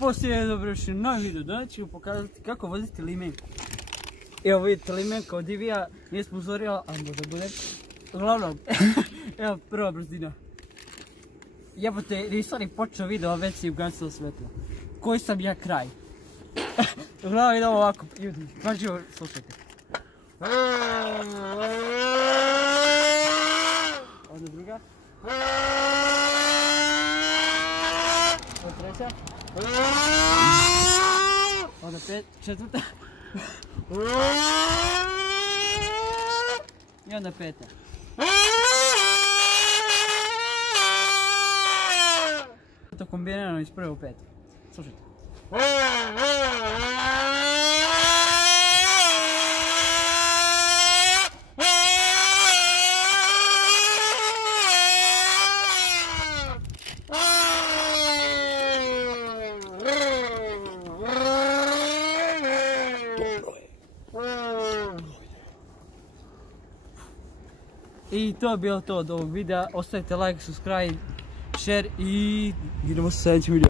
Poslije dobrošli novi video, danas ću pokazati kako voziti limenku. Evo vidite, limenka od Divija nije sponzorirala, a možda bude. Uglavnom, evo prva brzina. Jebote, nisam ni počeo video, a već si ugasilo svetlo. Koji sam ja kraj? Uglavnom idemo ovako, ljudi, pažljivo slušajte. Onda druga. Onda treća. Onda četvrta. I onda peta. To kombinirano iz prve u petu. Slušajte. I to je bilo to od ovog videa. Ostavite like, subscribe, share i idemo sa sljedećim video.